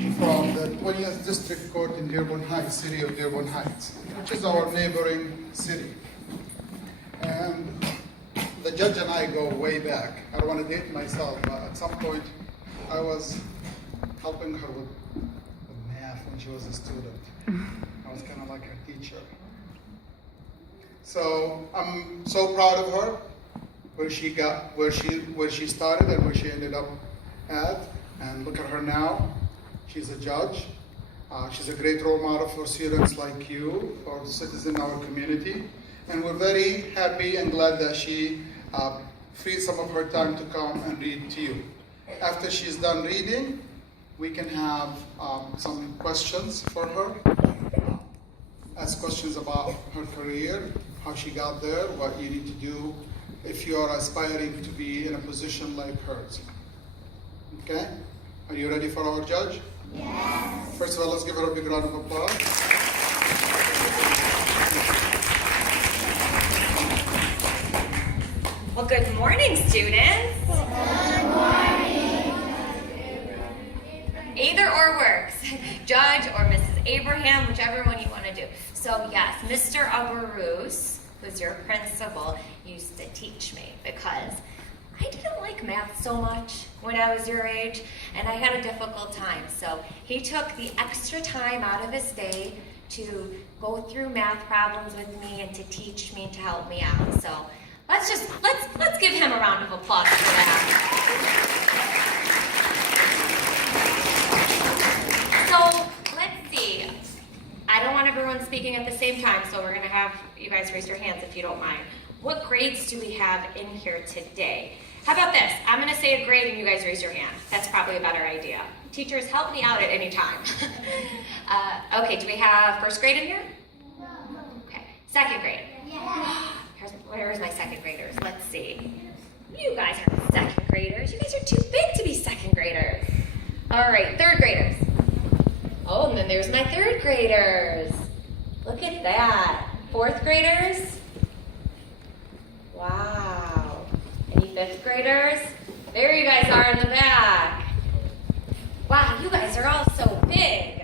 from the 20th District Court in Dearborn Heights, city of Dearborn Heights, which is our neighboring city. And the judge and I go way back. I don't want to date myself, but at some point I was helping her with math when she was a student. I was kind of like her teacher. So I'm so proud of her, where she started and where she ended up at. And look at her now. She's a judge. She's a great role model for students like you, for citizens in our community. And we're very happy and glad that she freed some of her time to come and read to you. After she's done reading, we can have some questions for her. Ask questions about her career, how she got there, what you need to do if you are aspiring to be in a position like hers. Okay? Are you ready for our judge? Yes. First of all, let's give her a big round of applause. Well, good morning, students. Good morning. Either or works. Judge or Mrs. Abraham, whichever one you want to do. So yes, Mr. Abarus, who's your principal, used to teach me because I didn't like math so much when I was your age, and I had a difficult time. So he took the extra time out of his day to go through math problems with me and to teach me, to help me out. So let's give him a round of applause for that. So let's see. I don't want everyone speaking at the same time, so we're going to have you guys raise your hands if you don't mind. What grades do we have in here today? How about this? I'm going to say a grade and you guys raise your hand. That's probably a better idea. Teachers, help me out at any time. Okay, do we have first grade in here? No. Okay, second grade. Yes. Where's my second graders? Let's see. You guys are second graders. You guys are too big to be second graders. All right, third graders. Oh, and then there's my third graders. Look at that. Fourth graders. Wow. Any fifth graders? There you guys are in the back. Wow, you guys are all so big.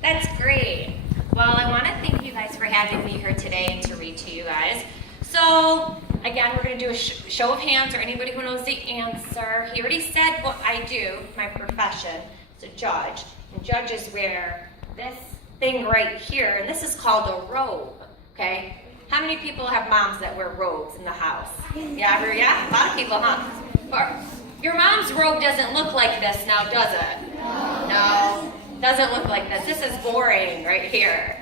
That's great. Well, I want to thank you guys for having me here today and to read to you guys. So, again, we're going to do a show of hands, or anybody who knows the answer. He already said what I do, my profession, as a judge. And judges wear this thing right here, and this is called a robe, okay? How many people have moms that wear robes in the house? Yeah, a lot of people, huh? But your mom's robe doesn't look like this now, does it? No, doesn't look like this. This is boring right here.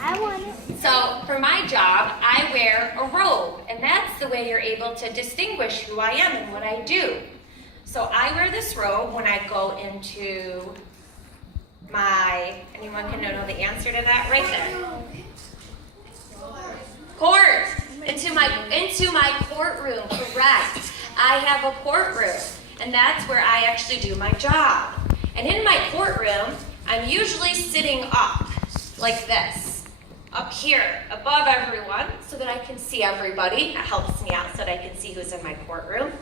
I want it. So for my job, I wear a robe, and that's the way you're able to distinguish who I am and what I do. So I wear this robe when I go into anyone can know the answer to that? Right there. Court. Into my courtroom, correct. I have a courtroom, and that's where I actually do my job. And in my courtroom, I'm usually sitting up like this, up here, above everyone, so that I can see everybody. That helps me out so that I can see who's in my courtroom.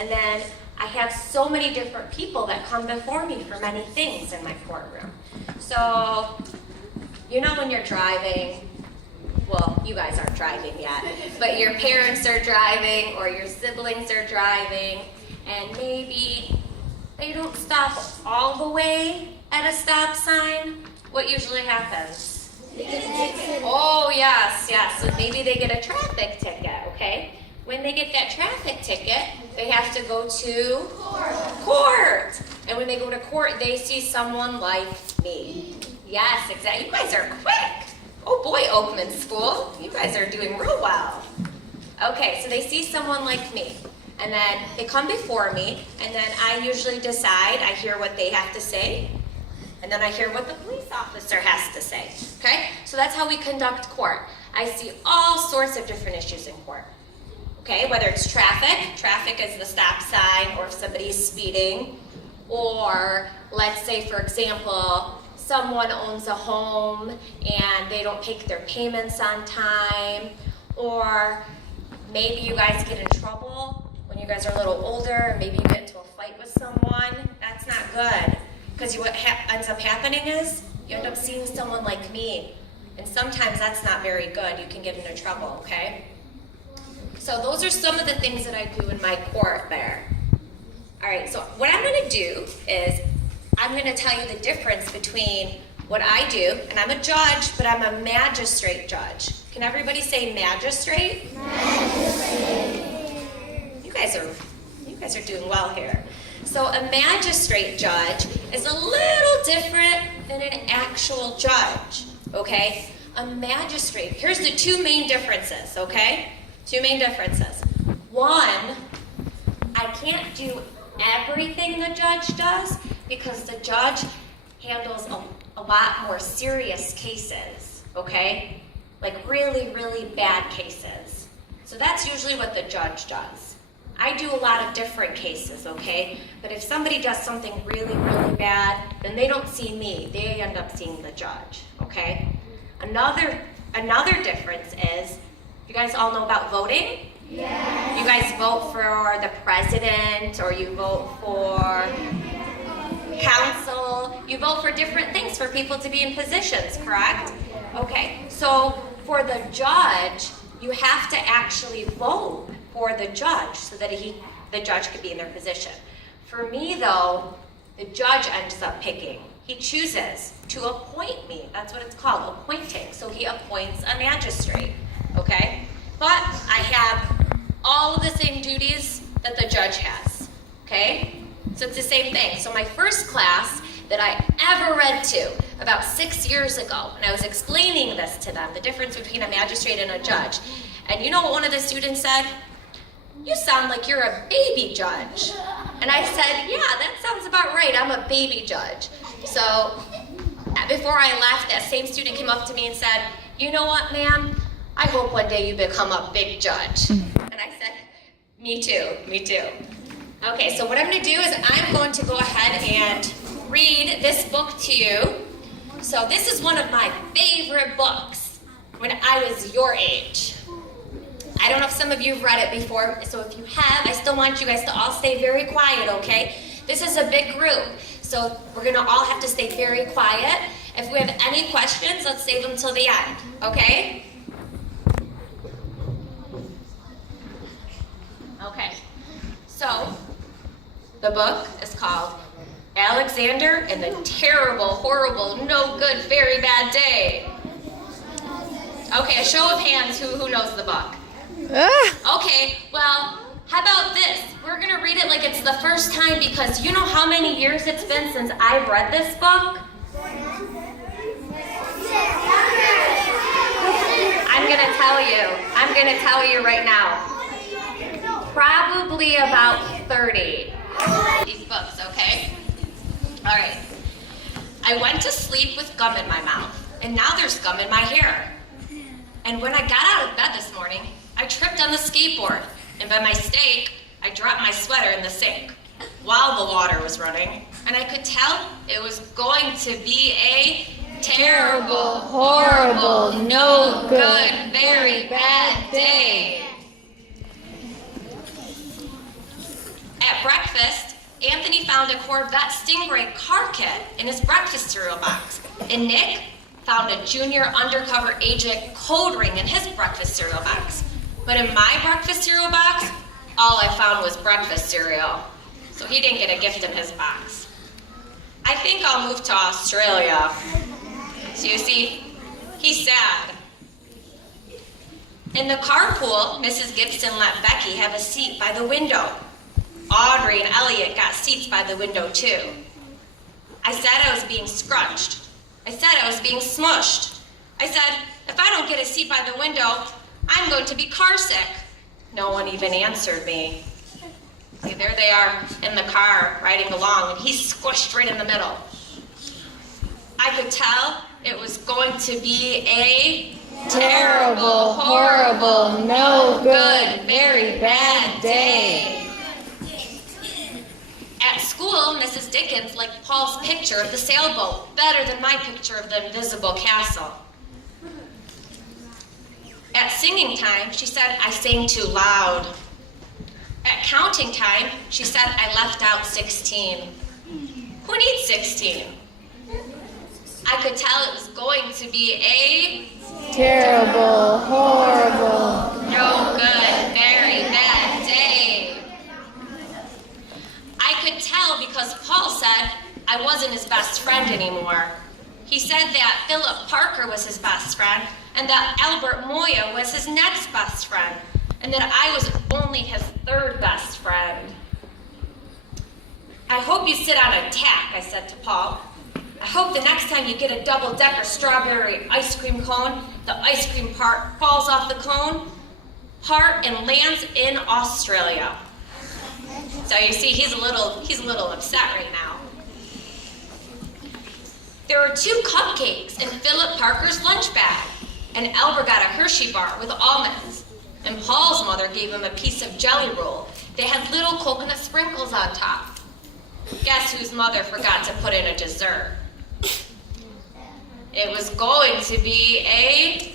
And then I have so many different people that come before me for many things in my courtroom. So, you know when you're driving, well, you guys aren't driving yet, but your parents are driving or your siblings are driving, and maybe they don't stop all the way at a stop sign. What usually happens? Oh, yes. So maybe they get a traffic ticket, okay? When they get that traffic ticket, they have to go to court. And when they go to court, they see someone like me. Yes, exactly. You guys are quick. Oh boy, Oakman School. You guys are doing real well. Okay, so they see someone like me. And then they come before me, and then I usually decide, I hear what they have to say, and then I hear what the police officer has to say. Okay? So that's how we conduct court. I see all sorts of different issues in court. Okay, whether it's traffic is the stop sign, or if somebody's speeding, or let's say, for example, someone owns a home and they don't pay their payments on time, or maybe you guys get in trouble when you guys are a little older, maybe you get into a fight with someone. That's not good. Because what ends up happening is you end up seeing someone like me. And sometimes that's not very good. You can get into trouble, okay? So those are some of the things that I do in my court there. All right, so what I'm going to do is I'm going to tell you the difference between what I do, and I'm a judge, but I'm a magistrate judge. Can everybody say magistrate? Magistrate. You guys are doing well here. So a magistrate judge is a little different than an actual judge, okay? A magistrate, here's the two main differences, okay? Two main differences. One, I can't do everything the judge does because the judge handles a lot more serious cases, okay? Like really, really bad cases. So that's usually what the judge does. I do a lot of different cases, okay? But if somebody does something really, really bad, then they don't see me. They end up seeing the judge, okay? Another difference is, you guys all know about voting? Yes. You guys vote for the president, or you vote for council. You vote for different things for people to be in positions, correct? Okay, so for the judge, you have to actually vote for the judge so that the judge could be in their position. For me though, the judge ends up picking. He chooses to appoint me. That's what it's called, appointing. So he appoints a magistrate, okay? But I have all of the same duties that the judge has, okay? So it's the same thing. So my first class that I ever read to about 6 years ago, and I was explaining this to them, the difference between a magistrate and a judge. And you know what one of the students said? You sound like you're a baby judge. And I said, yeah, that sounds about right. I'm a baby judge. So before I left, that same student came up to me and said, you know what, ma'am? I hope one day you become a big judge. And I said, me too, me too. Okay, so what I'm going to do is I'm going to go ahead and read this book to you. So this is one of my favorite books when I was your age. I don't know if some of you have read it before, so if you have, I still want you guys to all stay very quiet, okay? This is a big group, so we're going to all have to stay very quiet. If we have any questions, let's save them till the end, okay? Okay, so the book is called Alexander and the Terrible, Horrible, No Good, Very Bad Day. Okay, a show of hands, who knows the book? Okay, well, how about this? We're going to read it like it's the first time because you know how many years it's been since I've read this book? I'm going to tell you right now. Probably about 30. These books, okay? All right. I went to sleep with gum in my mouth, and now there's gum in my hair. And when I got out of bed this morning, I tripped on the skateboard, and by mistake, I dropped my sweater in the sink while the water was running, and I could tell it was going to be a terrible, horrible, no good, very bad day. At breakfast, Anthony found a Corvette Stingray car kit in his breakfast cereal box, and Nick found a junior undercover agent code ring in his breakfast cereal box. But in my breakfast cereal box, all I found was breakfast cereal. So he didn't get a gift in his box. I think I'll move to Australia. So you see, he's sad. In the carpool, Mrs. Gibson let Becky have a seat by the window. Audrey and Elliot got seats by the window too. I said I was being scrunched. I said I was being smushed. I said, if I don't get a seat by the window, I'm going to be car sick. No one even answered me. See, there they are in the car riding along, and he's squished right in the middle. I could tell it was going to be a terrible, horrible, no good, very bad day. At school, Mrs. Dickens liked Paul's picture of the sailboat better than my picture of the invisible castle. At singing time, she said I sang too loud. At counting time, she said I left out 16. Who needs 16? I could tell it was going to be a Terrible, horrible. no good, very bad day. I could tell because Paul said I wasn't his best friend anymore. He said that Philip Parker was his best friend and that Albert Moya was his next best friend and that I was only his third best friend. I hope you sit on a tack, I said to Paul. I hope the next time you get a double-decker strawberry ice cream cone, the ice cream part falls off the cone part and lands in Australia. So you see, he's a little upset right now. There were 2 cupcakes in Philip Parker's lunch bag, and Albert got a Hershey bar with almonds, and Paul's mother gave him a piece of jelly roll. They had little coconut sprinkles on top. Guess whose mother forgot to put in a dessert? It was going to be a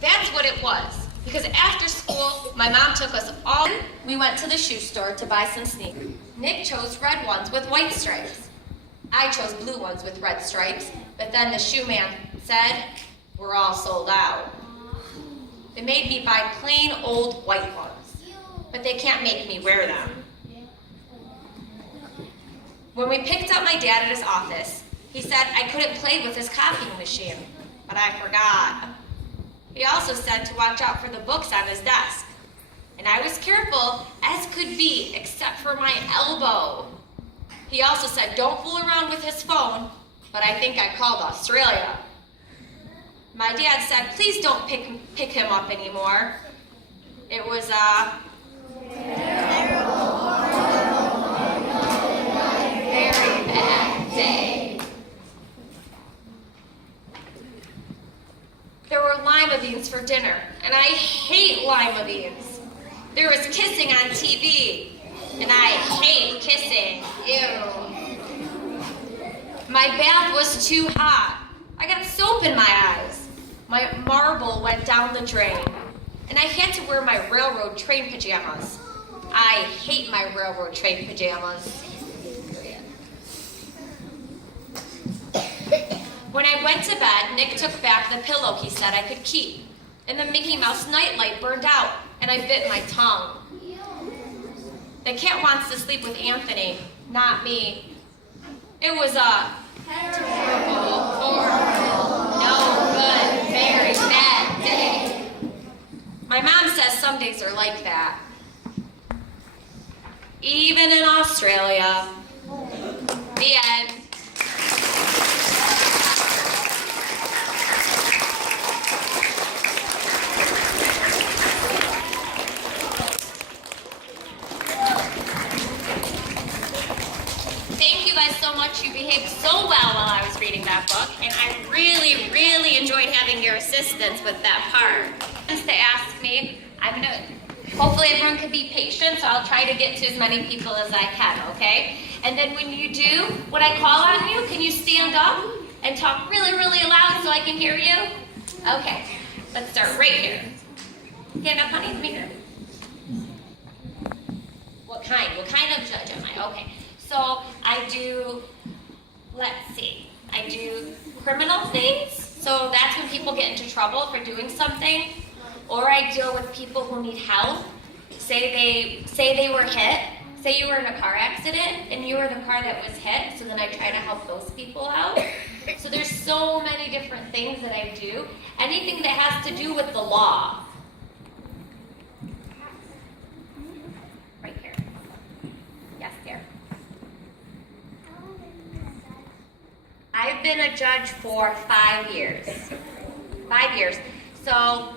That's what it was. Because after school, my mom took us all. We went to the shoe store to buy some sneakers. Nick chose red ones with white stripes. I chose blue ones with red stripes. But then the shoe man said, we're all sold out. They made me buy plain old white ones. But they can't make me wear them. When we picked up my dad at his office, he said I couldn't play with his copying machine, but I forgot. He also said to watch out for the books on his desk. And I was careful as could be, except for my elbow. He also said don't fool around with his phone, but I think I called Australia. My dad said please don't pick him up anymore. It was very bad day. There were lima beans for dinner, and I hate lima beans. There was kissing on TV, and I hate kissing. Ew. My bath was too hot. I got soap in my eyes. My marble went down the drain, and I had to wear my railroad train pajamas. I hate my railroad train pajamas. When I went to bed, Nick took back the pillow he said I could keep, and the Mickey Mouse nightlight burned out, and I bit my tongue. The cat wants to sleep with Anthony, not me. It was a terrible, horrible, no good, very bad day. My mom says some days are like that. Even in Australia. The end. Thank you guys so much. You behaved so well while I was reading that book, and I really, really enjoyed having your assistance with that part. Just to ask me, hopefully everyone can be patient, so I'll try to get to as many people as I can, okay? And then when you do, when I call on you, can you stand up and talk really, really loud so I can hear you? Okay, let's start right here. Stand up, honey, let me hear. What kind of judge am I? Okay, so I do, I do criminal things, so that's when people get into trouble for doing something. Or I deal with people who need help. Say they were hit. Say you were in a car accident and you were the car that was hit, so then I try to help those people out. So there's so many different things that I do. Anything that has to do with the law. Right here. Yes, dear. I've been a judge for 5 years. 5 years. So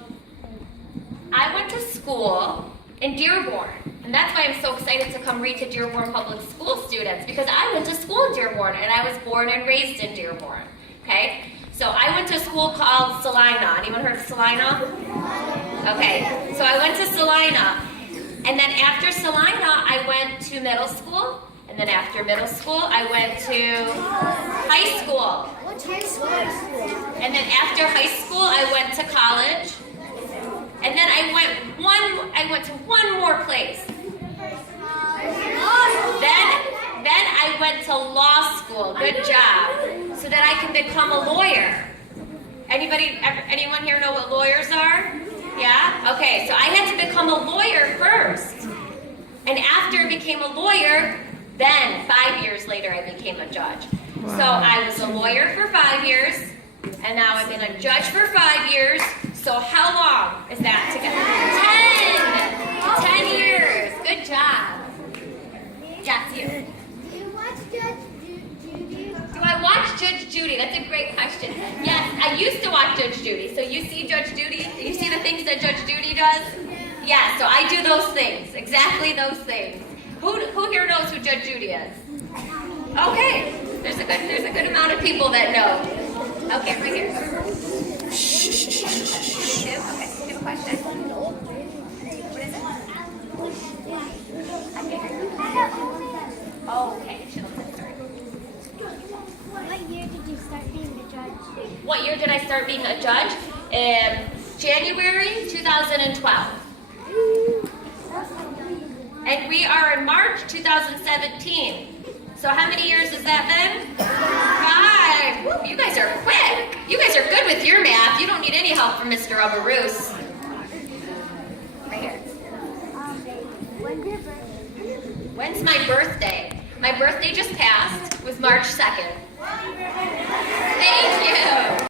I went to school in Dearborn, and that's why I'm so excited to come read to Dearborn Public School students, because I went to school in Dearborn, and I was born and raised in Dearborn, okay? So I went to a school called Salina. Anyone heard of Salina? Okay, so I went to Salina, and then after Salina, I went to middle school, and then after middle school, I went to high school. What's high school? And then after high school, I went to college. And then I went to one more place. Then I went to law school. Good job. So that I can become a lawyer. Anyone here know what lawyers are? Yeah? Okay, so I had to become a lawyer first. And after I became a lawyer, then 5 years later I became a judge. Wow. So I was a lawyer for 5 years, and now I've been a judge for 5 years. So how long is that together? 10 years. Good job. Yes, you. Do you watch Judge Judy? Do I watch Judge Judy? That's a great question. Yes, I used to watch Judge Judy. So you see Judge Judy? You see the things that Judge Judy does? Yeah, so I do those things. Exactly those things. Who here knows who Judge Judy is? Okay. There's a good amount of people that know. Okay, right here. Okay, do you have a question? What is it? I can't hear you. Okay, children, sorry. What year did you start being a judge? What year did I start being a judge? January 2012. And we are in March 2017. So how many years has that been? 5. Woo, you guys are quick. You guys are good with your math. You don't need any help from Mr. Abarus. Right here. When's your birthday? When's my birthday? My birthday just passed. It was March 2nd. Thank you.